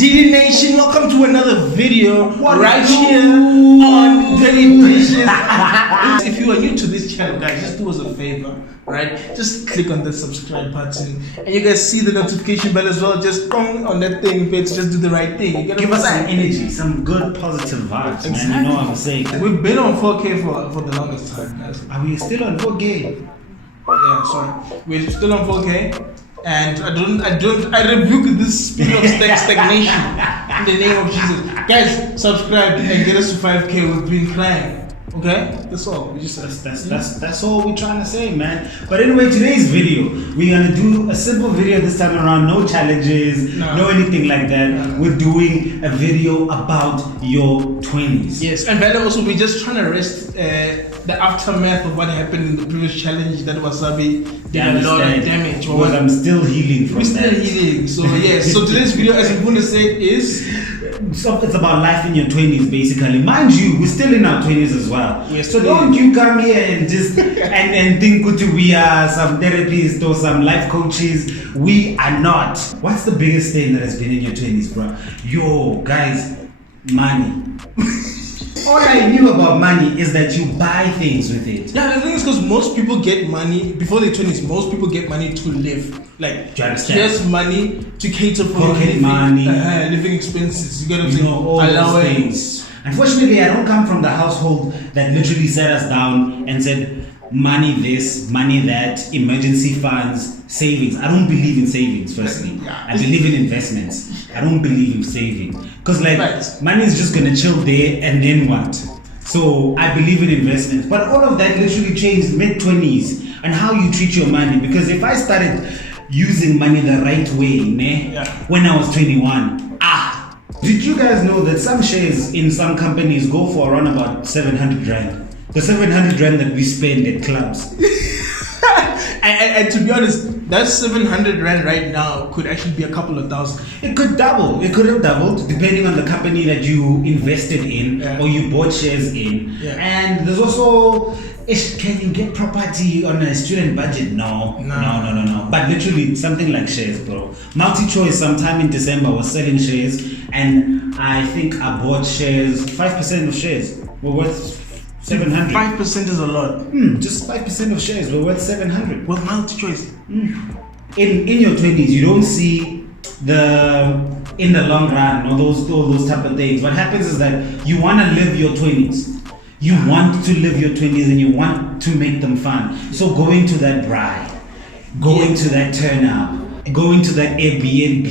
DD Nation, welcome to another video right here on Daily Vision. If you are new to this channel, guys, just do us a favor, right? Just click on the subscribe button and you guys see the notification bell as well. Just on that thing, bitch, just do the right thing. You give us some energy, some good positive vibes, exactly. Man. You know what I'm saying? We've been on 4K for the longest time, guys. Are we still on 4K? Yeah, sorry. We're still on 4K. And I rebuke this spirit of stagnation in the name of Jesus. Guys, subscribe and get us to 5K. We've been trying. Okay? That's all. That's all we're trying to say, man. But anyway, today's video, we're gonna do a simple video this time around. No challenges, no anything like that. No. We're doing a video about your 20s. Yes, and then also we're just trying to rest the aftermath of what happened in the previous challenge that Wasabi did a lot of damage. Because I'm still healing from that. We're still healing. So yes, so today's video, as Mbuna said, is it's about life in your 20s, basically. Mind you, we're still in our 20s as well. Yes, so don't you come here and just and think we are some therapists or some life coaches. We are not. What's the biggest thing that has been in your 20s, bro? Yo, guys, money. All I knew about money is that you buy things with it. Yeah, the thing is because most people get money before their 20s. Most people get money to live. Like, do you understand? Yes, money to cater for pocket money, living expenses. You get what I'm saying? All those things. Unfortunately, I don't come from the household that literally sat us down and said, money this, money that, emergency funds, savings. I don't believe in savings, firstly. I believe in investments. I don't believe in saving. Because money is just going to chill there and then what? So I believe in investments. But all of that literally changed mid-20s and how you treat your money. Because if I started using money the right way, when I was 21, did you guys know that some shares in some companies go for around about 700 rand? The 700 rand that we spend at clubs. and to be honest, that 700 rand right now could actually be a couple of thousand. It could double. It could have doubled depending on the company that you invested in or you bought shares in. Yeah. And there's also, can you get property on a student budget? No. But literally something like shares, bro. MultiChoice sometime in December was selling shares, and I think I bought shares. 5% of shares were worth 700. 5% is a lot. Just 5% of shares were worth 700. With MultiChoice. In your 20s, you don't see in the long run or those type of things. What happens is that you want to live your 20s. You want to live your 20s and you want to make them fun. So going to that bride, going to that turn up, going to that Airbnb.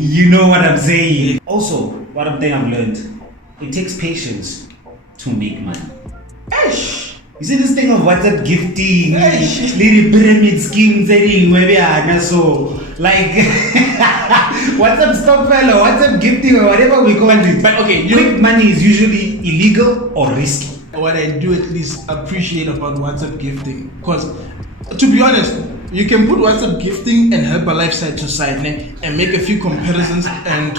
You know what I'm saying? Also, what I'm saying I've learned, it takes patience to make money. You see this thing of WhatsApp gifting, little pyramid schemes, so like WhatsApp stockpile or WhatsApp gifting or whatever we call it. But okay, quick money is usually illegal or risky. What I do at least appreciate about WhatsApp gifting, because to be honest, you can put WhatsApp gifting and Herbalife side to side and make a few comparisons and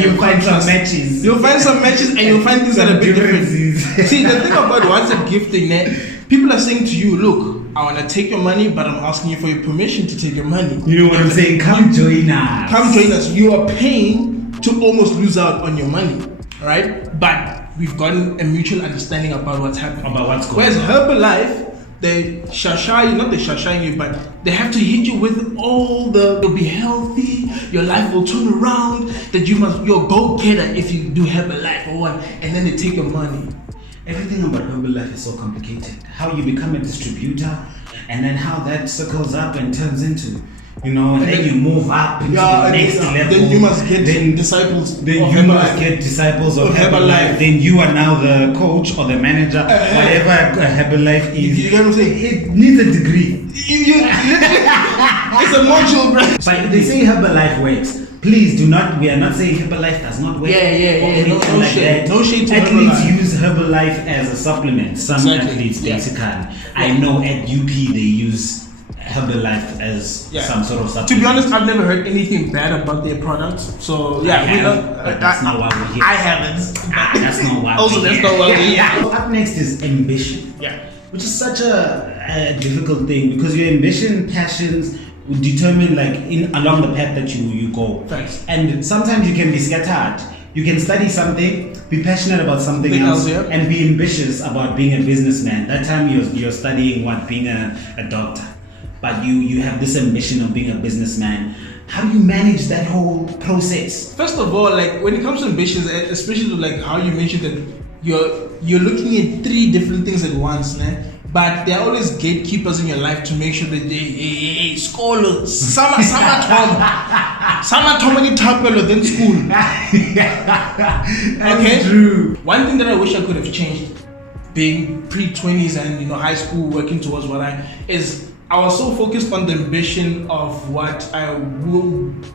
you'll find some matches. You'll find some matches and you'll find things that are a bit different. See, the thing about WhatsApp gifting, people are saying to you, look, I want to take your money, but I'm asking you for your permission to take your money. You know what I'm saying? Come join us. Come join us. You are paying to almost lose out on your money, right? But we've gotten a mutual understanding about what's happening. About what's going on. Whereas Herbalife, they shashai you, but they have to hit you with all you'll be healthy, your life will turn around, that you're a go-getter if you do Herbalife or what, and then they take your money. Everything about Herbalife is so complicated. How you become a distributor, and then how that circles up and turns into, and then you move up into the next level. Then you must get disciples. Then you must get disciples of Herbalife. Then you are now the coach or the manager, whatever Herbalife is. You know what I'm saying? It needs a degree. It's a module, bro. But they say Herbalife works. Please do not. We are not saying Herbalife does not work. No shade. No shade to athletes use Herbalife as a supplement. Some athletes, basically. I know at UP they use Herbalife as some sort of supplement. To be honest, I've never heard anything bad about their products. So that's not why we're here. I haven't. That's not why. Also, that's not why we're here. So up next is ambition. Which is such a difficult thing because your ambition, passions, determine like in along the path that you go. Thanks. And sometimes you can be scattered. You can study something, be passionate about something else, yeah. and be ambitious about being a businessman. That time you're studying being a doctor, but you have this ambition of being a businessman. How do you manage that whole process? First of all, like when it comes to ambitions, especially like how you mentioned that you're looking at 3 different things at once, man. But there are always gatekeepers in your life to make sure that they school some than school. Okay. True. One thing that I wish I could have changed, being pre-20s and high school, working towards is I was so focused on the ambition of what where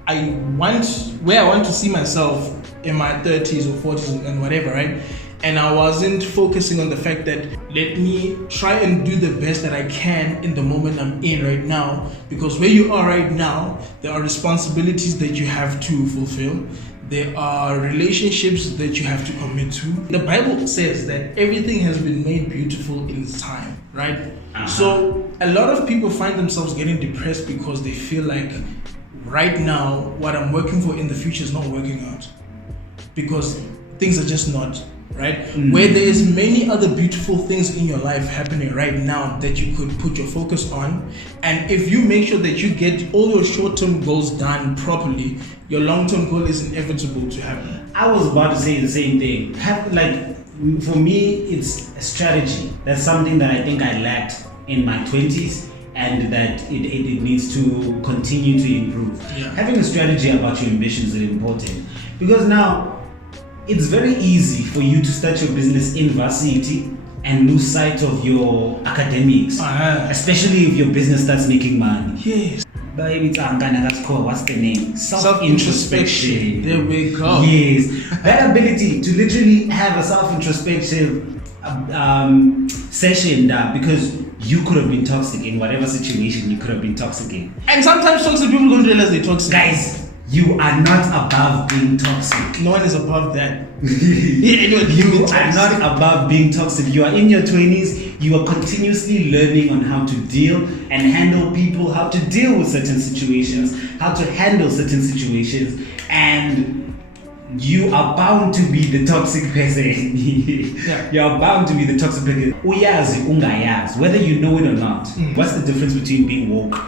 I want to see myself in my 30s or 40s and whatever, right? And I wasn't focusing on the fact that let me try and do the best that I can in the moment I'm in right now. Because where you are right now, there are responsibilities that you have to fulfill. There are relationships that you have to commit to. The Bible says that everything has been made beautiful in its time, right? Uh-huh. So a lot of people find themselves getting depressed because they feel like right now, what I'm working for in the future is not working out. Because things are just not. Right? Where there is many other beautiful things in your life happening right now that you could put your focus on, and if you make sure that you get all your short-term goals done properly, your long-term goal is inevitable to happen. I was about to say the same thing. For me, it's a strategy. That's something that I think I lacked in my 20s, and that it needs to continue to improve. Yeah. Having a strategy about your ambitions is important, because now it's very easy for you to start your business in varsity and lose sight of your academics, especially if your business starts making money. Yes. Baby, that's called, what's the name? Self-introspection. There we go. Yes. That ability to literally have a self-introspective session because you could have been toxic in whatever situation you could have been toxic in. And sometimes toxic people don't realize they're toxic. Guys, you are not above being toxic. No one is above that. You are not above being toxic. You are in your 20s. You are continuously learning on how to deal and handle people, how to deal with certain situations, how to handle certain situations, and you are bound to be the toxic person. Yeah. You are bound to be the toxic person. Uyazi ungayazi, whether you know it or not. What's the difference between being woke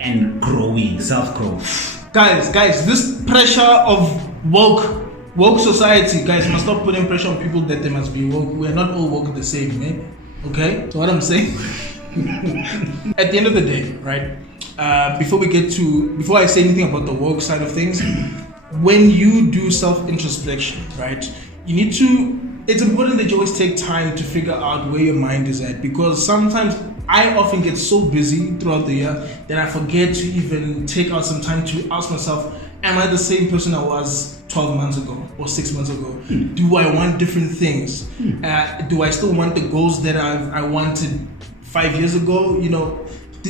and growing, self-growth? Guys, this pressure of woke society, guys, must stop putting pressure on people that they must be woke. We are not all woke the same, man. Okay? So what I'm saying, at the end of the day, right? Before I say anything about the woke side of things, when you do self-introspection, right? It's important that you always take time to figure out where your mind is at, because sometimes I often get so busy throughout the year that I forget to even take out some time to ask myself, am I the same person I was 12 months ago or 6 months ago? Do I want different things? Do I still want the goals that I wanted 5 years ago?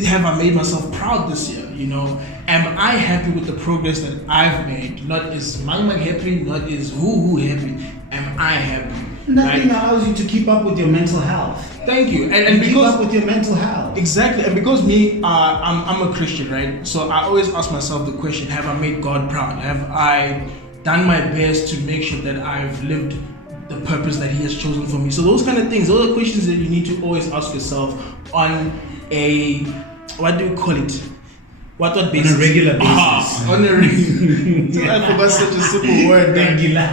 Have I made myself proud this year? Am I happy with the progress that I've made? Not is Mama happy, not is who happy. Am I happy? Nothing allows you to keep up with your mental health. Thank you. And keep because up with your mental health. Exactly. And because I'm a Christian, right? So I always ask myself the question, have I made God proud? Have I done my best to make sure that I've lived the purpose that He has chosen for me? So those kind of things, those are questions that you need to always ask yourself on a, what do you call it? What basis? On a regular basis. On a regular. I forgot such a simple word. Regular.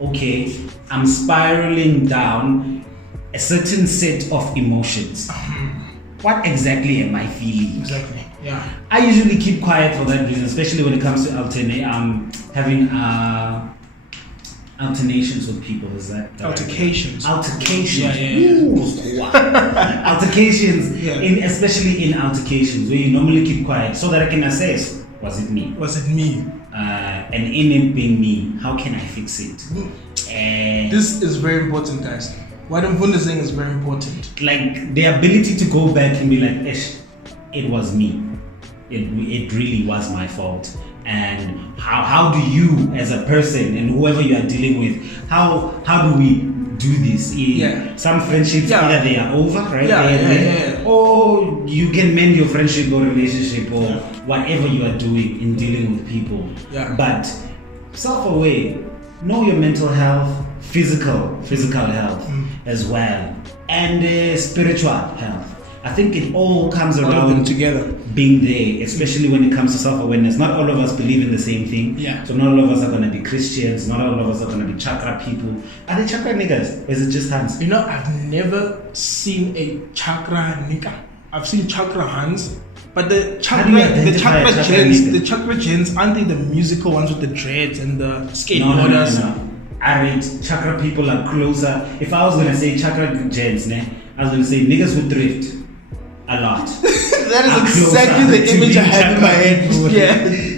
Okay, I'm spiraling down a certain set of emotions. What exactly am I feeling? Exactly. Yeah. I usually keep quiet for that reason, especially when it comes to having alternations with people. Is that altercations? Altercations. Yeah. Ooh, wow. Altercations. Yeah. Especially in altercations where you normally keep quiet, so that I can assess: was it me? Was it me? And in it being me, how can I fix it? This is very important, guys. What Mvunda is saying is very important. Like the ability to go back and be like, it was me. It really was my fault. And how do you, as a person and whoever you are dealing with, how do we do this. Some friendships either they are over, right? Or you can mend your friendship or relationship or whatever you are doing in dealing with people. But self-aware, know your mental health, physical health as well, and spiritual health. I think it all comes around together, being there, especially when it comes to self-awareness. Not all of us believe in the same thing. So not all of us are going to be Christians. Not all of us are going to be chakra people. Are they chakra niggas? Or is it just hands? You know, I've never seen a chakra nigga. I've seen chakra hands, but the chakra gents, aren't they the musical ones with the dreads and the skateboarders? No. Alright, chakra people are closer. If I was going to say chakra gents, I was going to say niggas who thrift. A lot. That is exactly the image I have in my head.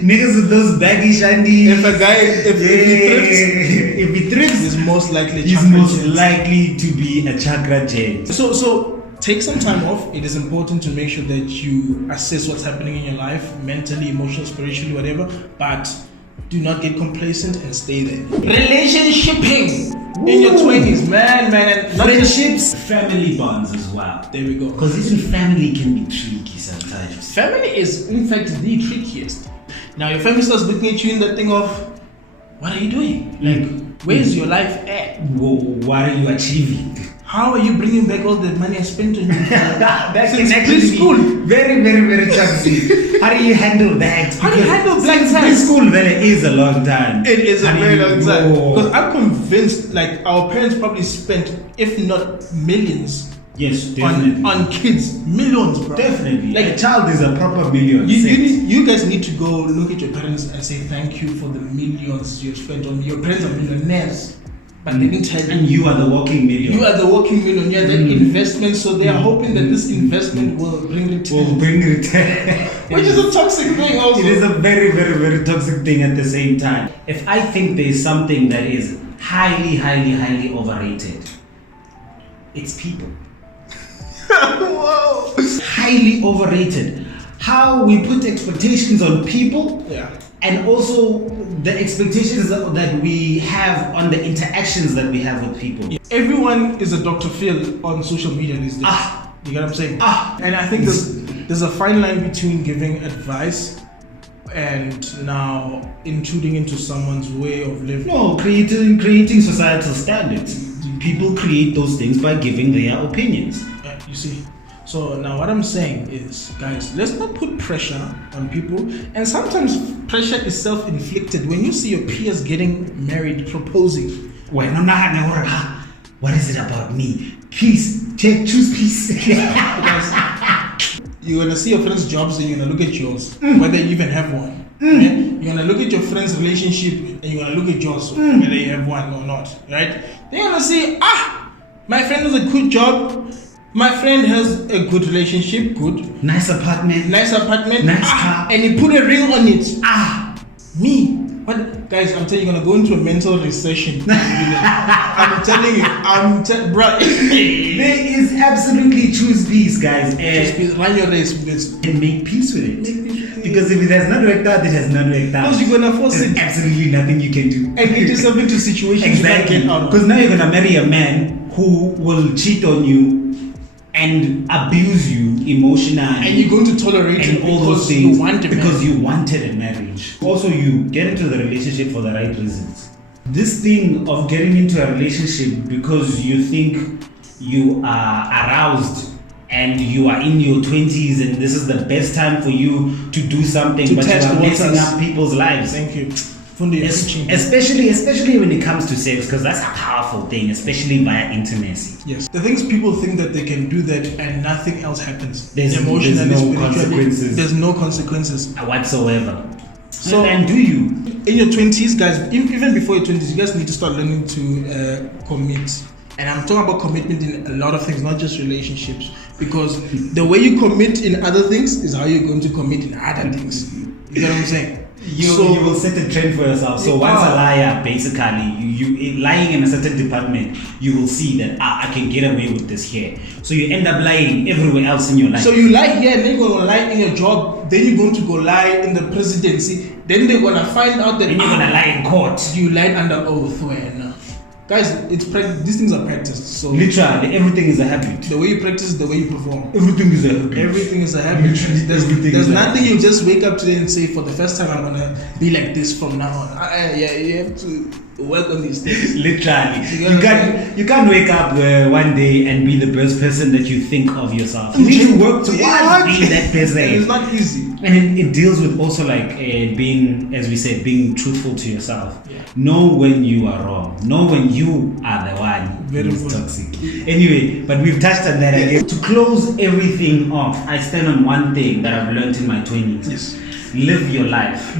Niggas with those baggy shiny. If a guy, if he thrifts, he's most likely to be a chakra gent. So take some time off. It is important to make sure that you assess what's happening in your life, mentally, emotionally, spiritually, whatever. But do not get complacent and stay there. Relationshiping in your 20s, man, and friendships, family bonds as well. There we go. Because even family can be tricky sometimes. Family is, in fact, the trickiest. Now, your family starts looking at you in that thing of, what are you doing? Like, where's your life at? What are you achieving? How are you bringing back all the money I spent on you? That can actually be school. Very, very, very toxic. How do you handle that? How do you handle black time? Preschool really is a long time. It is a very long time. Because I'm convinced, like, our parents probably spent, if not millions, on kids. Millions, bro. Definitely. Like, a child is a proper million. You guys need to go look at your parents and say thank you for the millions you've spent on me. Your parents are millionaires. But they didn't tell you. And you are the walking million. You are the walking million. You are the investment. So they are hoping that this investment will bring return. Which is a toxic thing also. It is a very, very, very toxic thing at the same time. If I think there is something that is highly, highly, highly overrated, it's people. Whoa. Highly overrated. How we put expectations on people. And also the expectations that we have on the interactions that we have with people. Everyone is a Dr. Phil on social media these days. You get what I'm saying? And I think there's a fine line between giving advice and now intruding into someone's way of living. No, creating societal standards. People create those things by giving their opinions. You see. So now what I'm saying is, guys, let's not put pressure on people. And sometimes pressure is self-inflicted. When you see your peers getting married, proposing. What is it about me? Peace. Choose peace. You're gonna see your friends' jobs and you're gonna look at yours, whether you even have one. You're gonna look at your friend's relationship and you're gonna look at yours, whether you have one or not. Right? They're gonna say, my friend has a good job. My friend has a good relationship, good. Nice apartment. Nice car. And he put a ring on it. Me. What? Guys, I'm telling you, you're going to go into a mental recession. I'm telling you. Bro. There is absolutely choose peace, guys. Choose peace. Run your race with this. And make peace with it. Because if it has not worked out, it has not worked out. Because you're going to force There's absolutely nothing you can do. And get yourself into situations exactly. you can't get out of. Because now you're going to marry a man who will cheat on you and abuse you emotionally, and you're going to tolerate it all those things because you wanted a marriage. Also, you get into the relationship for the right reasons. This thing of getting into a relationship because you think you are aroused and you are in your 20s and this is the best time for you to do something, but you are messing up people's lives. Thank you. Especially when it comes to sex, because that's a powerful thing, especially via intimacy. Yes. The things people think that they can do that and nothing else happens. There's no consequences. There's no consequences whatsoever. So, and do you? In your 20s, guys, even before your 20s, you guys need to start learning to commit. And I'm talking about commitment in a lot of things, not just relationships. Because the way you commit in other things is how you're going to commit in other things. You get what I'm saying? You will set a trend for yourself. So once a liar, basically, you lying in a certain department, you will see that I can get away with this here. So you end up lying everywhere else in your life. So you lie here, and then you're going to lie in your job, then you're going to go lie in the presidency, then they're going to find out that then you're going to lie in court. You lied under oath when. Guys, these things are practiced. So literally, everything is a habit. the way you practice is the way you perform. Everything is a habit. Everything is a habit. Literally, There's nothing you just wake up today and say, for the first time, I'm gonna be like this from now on. Yeah, you have to work on these things. Literally, you can't wake up one day and be the best person that you think of yourself. You need to work towards being that person. It's not easy. And it deals with also like being, as we said, being truthful to yourself. Yeah. Know when you are wrong. Know when you are the one who's toxic. Anyway, but we've touched on that again. To close everything off, I stand on one thing that I've learned in my 20s. Yes. Live your life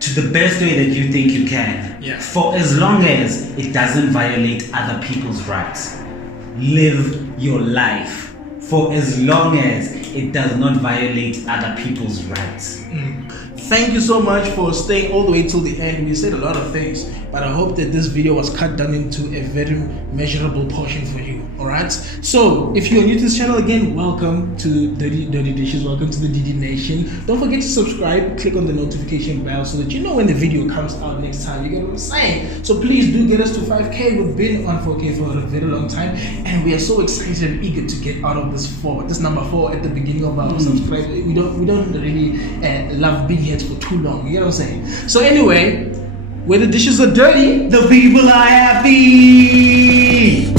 to the best way that you think you can. Yeah. For as long as it doesn't violate other people's rights. Live your life for as long as it does not violate other people's rights. Thank you so much for staying all the way till the end. We said a lot of things, but I hope that this video was cut down into a very measurable portion for you. Alright? So, if you're new to this channel, again, welcome to Dirty Dishes. Welcome to the DD Nation. Don't forget to subscribe, click on the notification bell so that you know when the video comes out next time. You get what I'm saying? So please do get us to 5K. We've been on 4K for a very long time, and we are so excited and eager to get out of this number 4 at the beginning of our subscribe. We don't really love being here for too long. You get what I'm saying? So anyway, where the dishes are dirty, the people are happy.